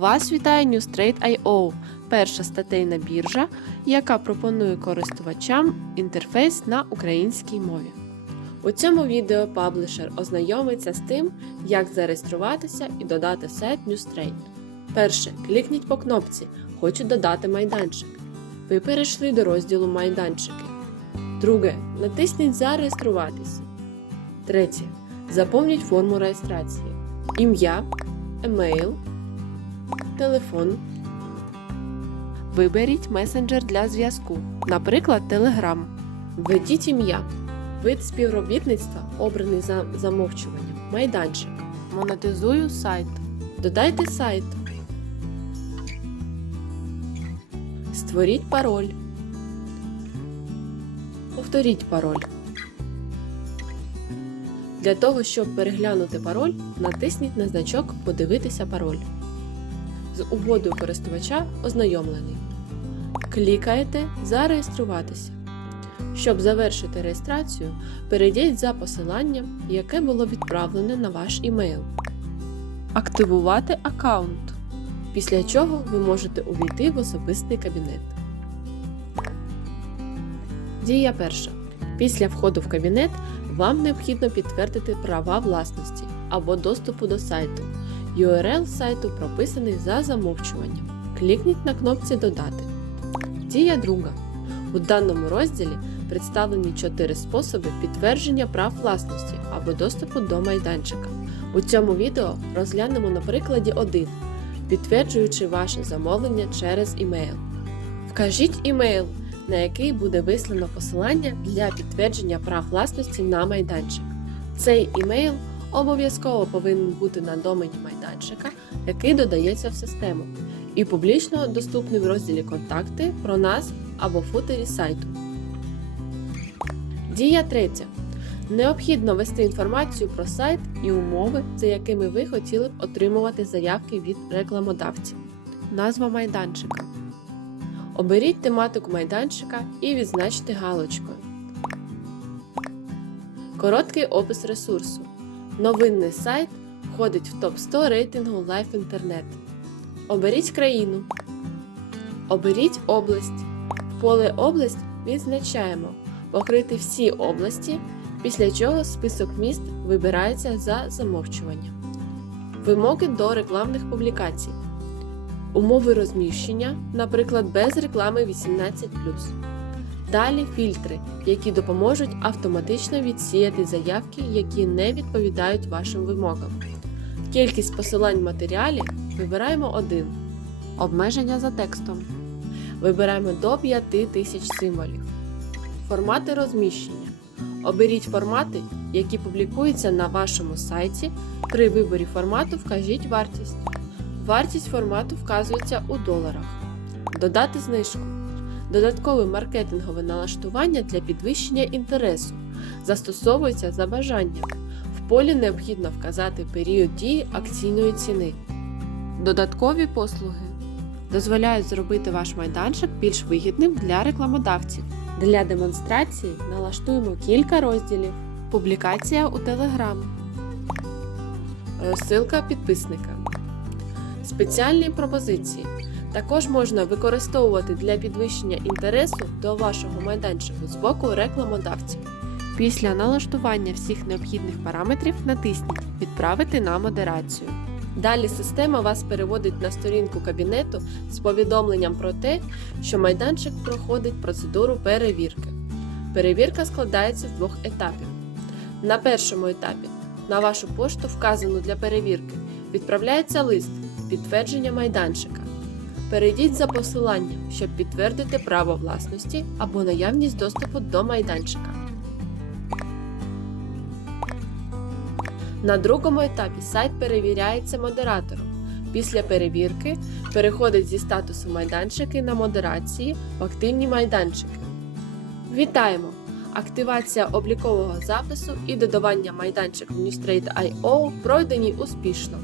Вас вітає Newstrade.io, перша статейна біржа, яка пропонує користувачам інтерфейс на українській мові. У цьому відео паблишер ознайомиться з тим, як зареєструватися і додати сайт Newstrade. Перше, клікніть по кнопці Хочу додати майданчик. Ви перейшли до розділу Майданчики. Друге. Натисніть Зареєструватися. Третє. Заповніть форму реєстрації. Ім'я, емейл телефон. Виберіть месенджер для зв'язку, наприклад, Telegram. Введіть ім'я. Вид співробітництва, обраний за замовчуванням. Майданчик. Монетизую сайт. Додайте сайт. Створіть пароль. Повторіть пароль. Для того, щоб переглянути пароль, натисніть на значок Подивитися пароль з угодою користувача ознайомлений. Клікаєте Зареєструватися. Щоб завершити реєстрацію, перейдіть за посиланням, яке було відправлене на ваш імейл. Активувати аккаунт. Після чого ви можете увійти в особистий кабінет. Дія перша. Після входу в кабінет вам необхідно підтвердити права власності або доступу до сайту. URL сайту прописаний за замовчуванням. Клікніть на кнопці Додати. Дія друга. У даному розділі представлені чотири способи підтвердження прав власності або доступу до майданчика. У цьому відео розглянемо на прикладі 1, підтверджуючи ваше замовлення через імейл. Вкажіть імейл, на який буде вислано посилання для підтвердження прав власності на майданчик. Цей імейл обов'язково повинен бути на домені майданчика, який додається в систему, і публічно доступний в розділі Контакти про нас або футері сайту. Дія третя. Необхідно вести інформацію про сайт і умови, за якими ви хотіли б отримувати заявки від рекламодавців. Назва майданчика. Оберіть тематику майданчика і відзначте галочкою. Короткий опис ресурсу. Новинний сайт входить в топ-100 рейтингу Life Internet. Оберіть країну. Оберіть область. Поле область відзначаємо. Покрити всі області, після чого список міст вибирається за замовчування. Вимоги до рекламних публікацій. Умови розміщення, наприклад, без реклами 18. Далі фільтри, які допоможуть автоматично відсіяти заявки, які не відповідають вашим вимогам. Кількість посилань в матеріалі вибираємо один. Обмеження за текстом. Вибираємо до 5000 символів. Формати розміщення. Оберіть формати, які публікуються на вашому сайті. При виборі формату вкажіть вартість. Вартість формату вказується у доларах. Додати знижку. Додаткове маркетингове налаштування для підвищення інтересу застосовується за бажанням. В полі необхідно вказати період дії акційної ціни. Додаткові послуги дозволяють зробити ваш майданчик більш вигідним для рекламодавців. Для демонстрації налаштуємо кілька розділів. Публікація у Телеграм, Розсилка підписника. Спеціальні пропозиції. Також можна використовувати для підвищення інтересу до вашого майданчику з боку рекламодавців. Після налаштування всіх необхідних параметрів натисніть Відправити на модерацію. Далі система вас переводить на сторінку кабінету з повідомленням про те, що майданчик проходить процедуру перевірки. Перевірка складається з двох етапів. На першому етапі на вашу пошту, вказану для перевірки, відправляється лист підтвердження майданчика. Перейдіть за посиланням, щоб підтвердити право власності або наявність доступу до майданчика. На другому етапі сайт перевіряється модератором. Після перевірки переходить зі статусу майданчики на модерації в активні майданчики. Вітаємо! Активація облікового запису і додавання майданчик в Newstrade.io пройдені успішно.